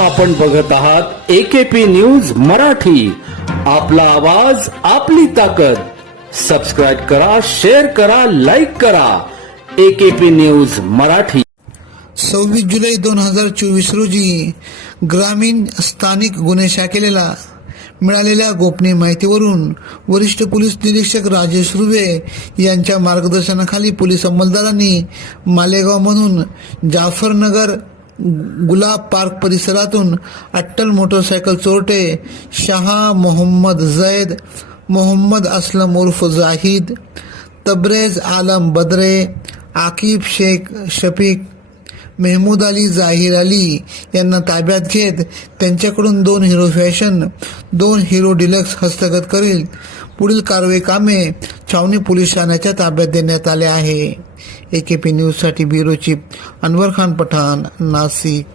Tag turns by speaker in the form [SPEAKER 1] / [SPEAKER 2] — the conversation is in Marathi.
[SPEAKER 1] आपण बघत आहात एकेपी न्यूज मराठी. आपला आवाज आपली ताकद. सबस्क्राईब करा शेअर करा लाईक करा. AKP news Marathi.
[SPEAKER 2] सव्वीस जुलै दोन हजार चोवीस रोजी ग्रामीण स्थानिक गुन्हे शाखेला मिळालेल्या गोपनीय माहितीवरून वरिष्ठ पोलीस निरीक्षक राजेश रुवे यांच्या मार्गदर्शनाखाली पोलीस अंमलदारांनी मालेगावमधून जाफरनगर गुलाब पार्क परिसरातून अट्टल मोटरसायकल चोरटे शहा मोहम्मद जैद मोहम्मद असलम उर्फ जाहिद तब्रेज आलम बद्रे आकिब शेख शफीक मेहमूद अली जाहीर अली यांना ताब्यात घेत त्यांच्याकडून दोन हिरो फॅशन दोन हिरो डिलक्स हस्तगत करील. पुढील कारवाई कामे छावणी पोलीस ठाण्याच्या ताब्यात देण्यात आले आहे. ए के पी न्यूजसाठी ब्युरो चीफ अनवर खान पठाण नाशिक.